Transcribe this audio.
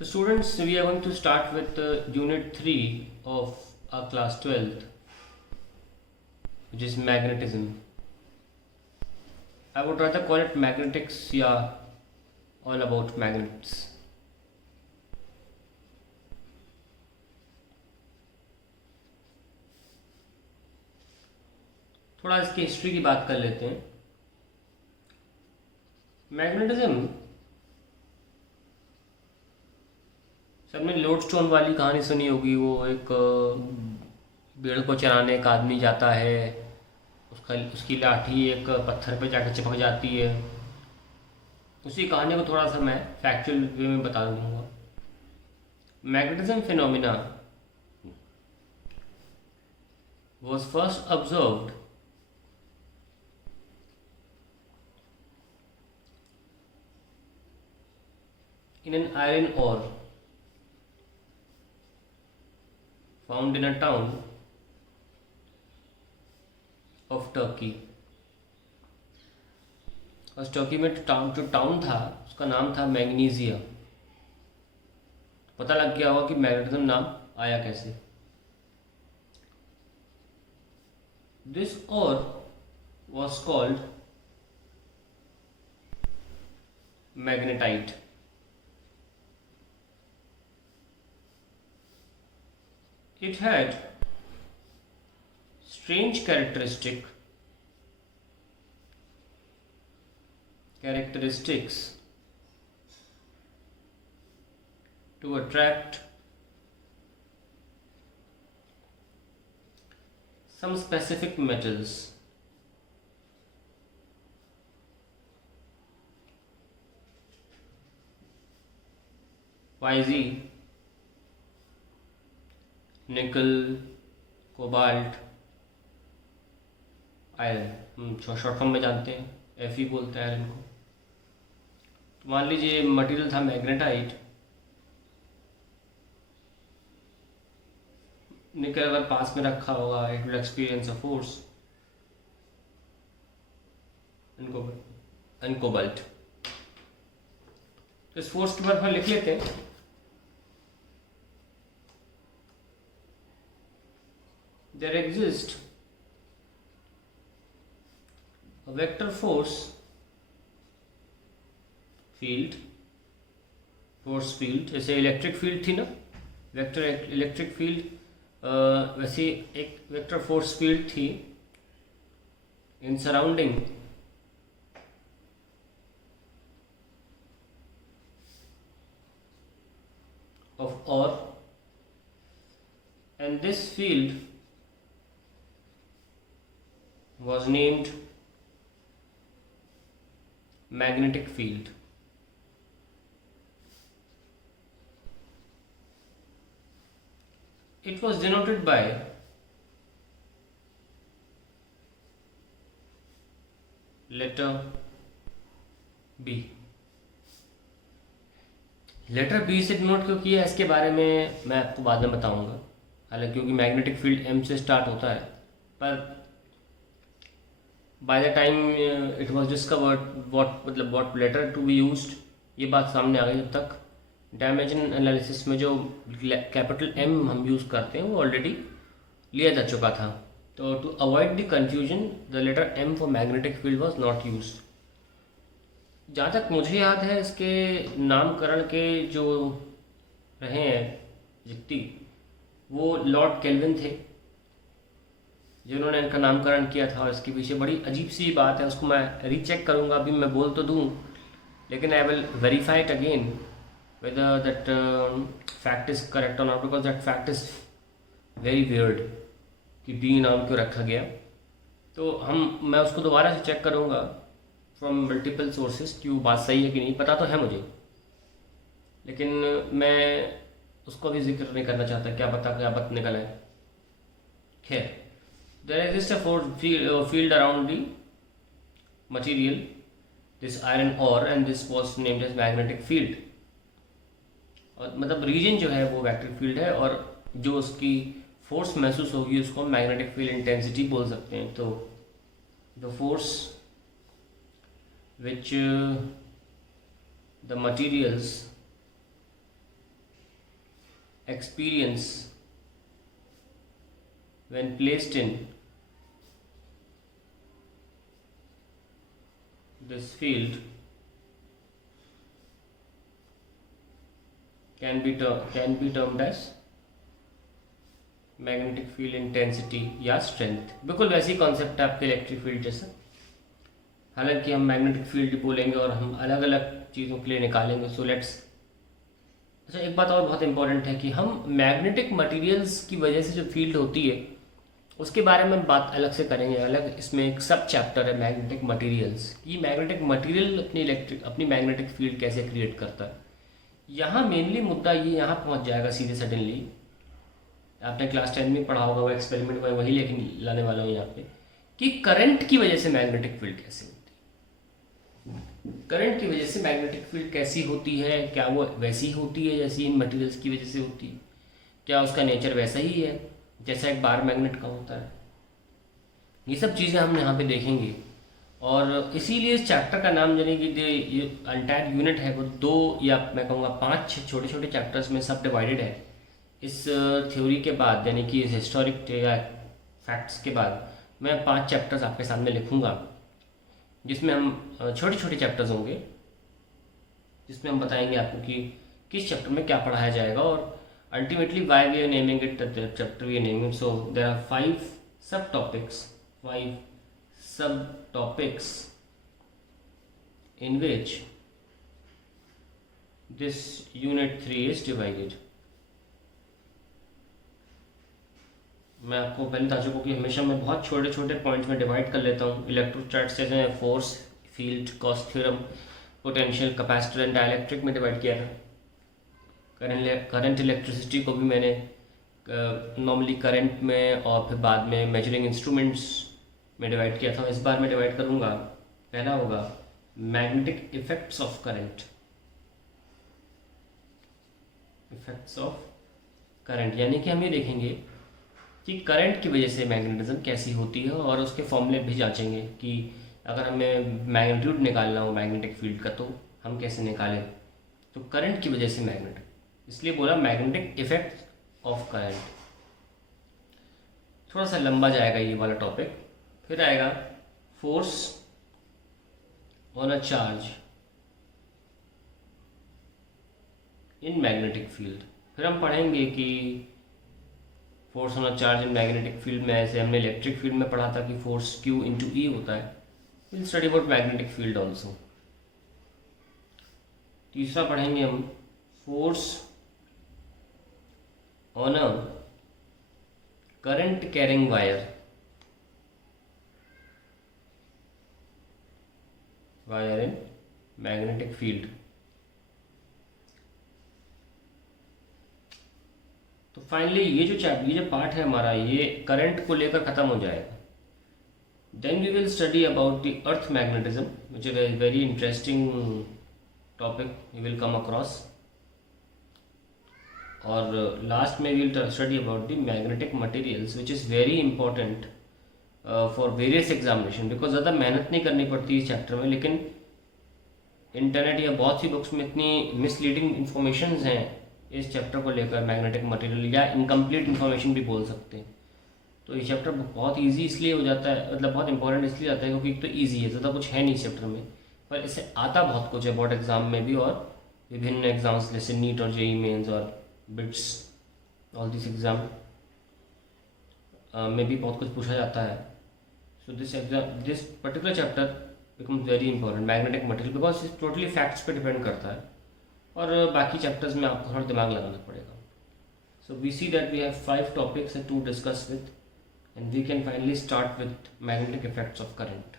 So students, we are going to start with unit 3 of our class 12th, which is magnetism. I would rather call it magnetics, yeah, all about magnets. थोड़ा इसकी history की बात कर लेते हैं. Magnetism, सबने lodestone वाली कहानी सुनी होगी. वो एक भेड़ को चराने एक आदमी जाता है, उसकी लाठी एक पत्थर पे जाकर चिपक जाती है. उसी कहानी को थोड़ा सा मैं फैक्चुअल वे में बता दूंगा. Magnetism phenomena was first observed in an iron ore found in a town of Turkey. उस टर्की में जो टाउन था उसका नाम था मैग्नीजिया. पता लग गया होगा कि मैग्नेटिज्म नाम आया कैसे. This ore was called magnetite. It had strange characteristics to attract some specific metals. YZ, निकल, कोबाल्ट, आयरन. शॉर्ट फॉर्म में जानते हैं, Fe बोलते हैं आयरन को. तो मान लीजिए मटेरियल था मैग्नेटाइट. निकल अगर पास में रखा होगा, it will experience a force. And cobalt. इस फोर्स के बारे में लिख लेते हैं. There exists a vector force field, जैसे इलेक्ट्रिक फील्ड थी ना, वेक्टर इलेक्ट्रिक फील्ड, वैसे एक वेक्टर फोर्स फील्ड थी in surrounding of ore, and this field was named magnetic field. It was denoted by letter B. Letter B से denote क्यों किया इसके बारे में मैं आपको बाद में बताऊंगा. हालांकि क्योंकि मैग्नेटिक फील्ड एम से स्टार्ट होता है, पर by the time it was discovered what letter to be used, ये बात सामने आ गई. जब तक डायमेंशन एनालिसिस में जो कैपिटल एम हम यूज़ करते हैं वो ऑलरेडी लिया जा चुका था. तो to avoid the confusion the letter M for magnetic field was not used. जहाँ तक मुझे याद है इसके नामकरण के जो रहे हैं व्यक्ति, वो लॉर्ड केल्विन थे जिन्होंने इनका नामकरण किया था. और इसके पीछे बड़ी अजीब सी बात है, उसको मैं रीचेक करूँगा. अभी मैं बोल तो दूँ, लेकिन I will verify it again whether that fact is correct or not, because that fact is very weird कि बी नाम क्यों रखा गया. तो मैं उसको दोबारा से चेक करूँगा फ्रॉम मल्टीपल सोर्सेज कि वो बात सही है कि नहीं. पता तो है मुझे, लेकिन मैं उसको भी जिक्र नहीं करना चाहता, क्या पता क्या बात निकल आए. खैर, there exist a field around the material, this iron ore, and this was named as magnetic field. और मतलब रीजन जो है वो वेक्टर फील्ड है, और जो उसकी फोर्स महसूस होगी उसको मैग्नेटिक फील्ड इंटेंसिटी बोल सकते हैं. तो the force which the materials experience when placed in this field can be termed as magnetic field intensity या स्ट्रेंथ। बिल्कुल वैसी कॉन्सेप्ट है आपके इलेक्ट्रिक फील्ड जैसा, हालांकि हम मैग्नेटिक फील्ड बोलेंगे और हम अलग अलग चीज़ों के लिए निकालेंगे। सो लेट्स, अच्छा एक बात और बहुत इंपॉर्टेंट है कि हम मैग्नेटिक मटेरियल्स की वजह से जो फील्ड होती है उसके बारे में बात अलग से करेंगे। अलग इसमें एक सब चैप्टर है मैग्नेटिक मटेरियल्स, ये मैग्नेटिक मटेरियल अपनी मैग्नेटिक फील्ड कैसे क्रिएट करता है। यहाँ मेनली मुद्दा ये यहाँ पहुँच जाएगा सीधे सडनली, आपने क्लास 10 में पढ़ा होगा, वो एक्सपेरिमेंट में वही लेकिन लाने वाला हूँ यहाँ पे, कि करंट की वजह से मैग्नेटिक फील्ड कैसे होती है। करंट की वजह से मैग्नेटिक फील्ड कैसी होती है, क्या वो वैसी होती है जैसी इन मटेरियल्स की वजह से होती है, क्या उसका नेचर वैसा ही है जैसा एक बार मैग्नेट का होता है। ये सब चीज़ें हम यहाँ पे देखेंगे और इसीलिए इस चैप्टर का नाम यानी कि ये एंटायर यूनिट है वो 2 या मैं कहूँगा 5 छोटे छोटे चैप्टर्स में सब डिवाइडेड है। इस थ्योरी के बाद यानी कि इस हिस्टोरिक या फैक्ट्स के बाद मैं 5 चैप्टर्स आपके सामने लिखूँगा, जिसमें हम छोटे छोटे चैप्टर्स होंगे, जिसमें हम बताएंगे आपको कि किस चैप्टर में क्या पढ़ाया जाएगा और ultimately why we are naming it chapter we are naming. So there are 5 subtopics in which this unit 3 is divided। मैं आपको पहले बता चुका कि हमेशा मैं बहुत छोटे छोटे पॉइंट्स में डिवाइड कर लेता हूँ। इलेक्ट्रोस्टैटिक्स जैसे हैं force, field, Gauss theorem, potential, capacitor and dielectric में डिवाइड किया था। करंट इलेक्ट्रिसिटी को भी मैंने नॉर्मली करंट में और फिर बाद में मेजरिंग इंस्ट्रूमेंट्स में डिवाइड किया था। इस बार मैं डिवाइड करूँगा, पहला होगा magnetic effects of current. Effects of current यानी कि हम ये देखेंगे कि करंट की वजह से मैग्नेटिज्म कैसी होती है और उसके फॉर्मूले भी जांचेंगे कि अगर हमें मैग्नीट्यूड निकालना हो मैग्नेटिक फील्ड का तो हम कैसे निकालें। तो करंट की वजह से मैग्नेटिक, इसलिए बोला मैग्नेटिक इफेक्ट ऑफ करंट। थोड़ा सा लंबा जाएगा ये वाला टॉपिक। फिर आएगा force on a charge in magnetic field. फिर हम पढ़ेंगे कि force on a charge in magnetic field में, ऐसे हमने इलेक्ट्रिक फील्ड में पढ़ा था कि फोर्स Q इंटू E होता है। Will study about magnetic field also. तीसरा पढ़ेंगे हम force on a current carrying wire in magnetic field. तो फाइनली ये जो पार्ट है हमारा ये करंट को लेकर ख़त्म हो जाएगा। Then we will study about the earth magnetism which is a very interesting topic you will come across. और लास्ट में we will study about the magnetic materials which is very important for various examination, because ज़्यादा मेहनत नहीं करनी पड़ती इस chapter में, लेकिन इंटरनेट या बहुत सी बुक्स में इतनी मिसलीडिंग इन्फॉर्मेशन हैं इस चैप्टर को लेकर, मैग्नेटिक मटेरियल या इनकम्प्लीट इन्फॉर्मेशन भी बोल सकते हैं। तो ये चैप्टर बहुत इजी इसलिए हो जाता है, मतलब बहुत इंपॉर्टेंट इसलिए जाता है क्योंकि एक तो ईजी है, ज़्यादा कुछ है नहीं इस चैप्टर में, पर इससे आता बहुत कुछ है बोर्ड एग्जाम में भी और विभिन्न एग्जाम्स जैसे नीट और JEE मेंस और बिट्स, ऑल दिस एग्जाम में भी बहुत कुछ पूछा जाता है। So this particular chapter becomes very important, magnetic material, because इस टोटली फैक्ट्स पे डिपेंड करता है और बाकी चैप्टर्स में आपको थोड़ा दिमाग लगाना पड़ेगा। So we see that we have 5 topics to discuss with and we can finally start with magnetic effects of current.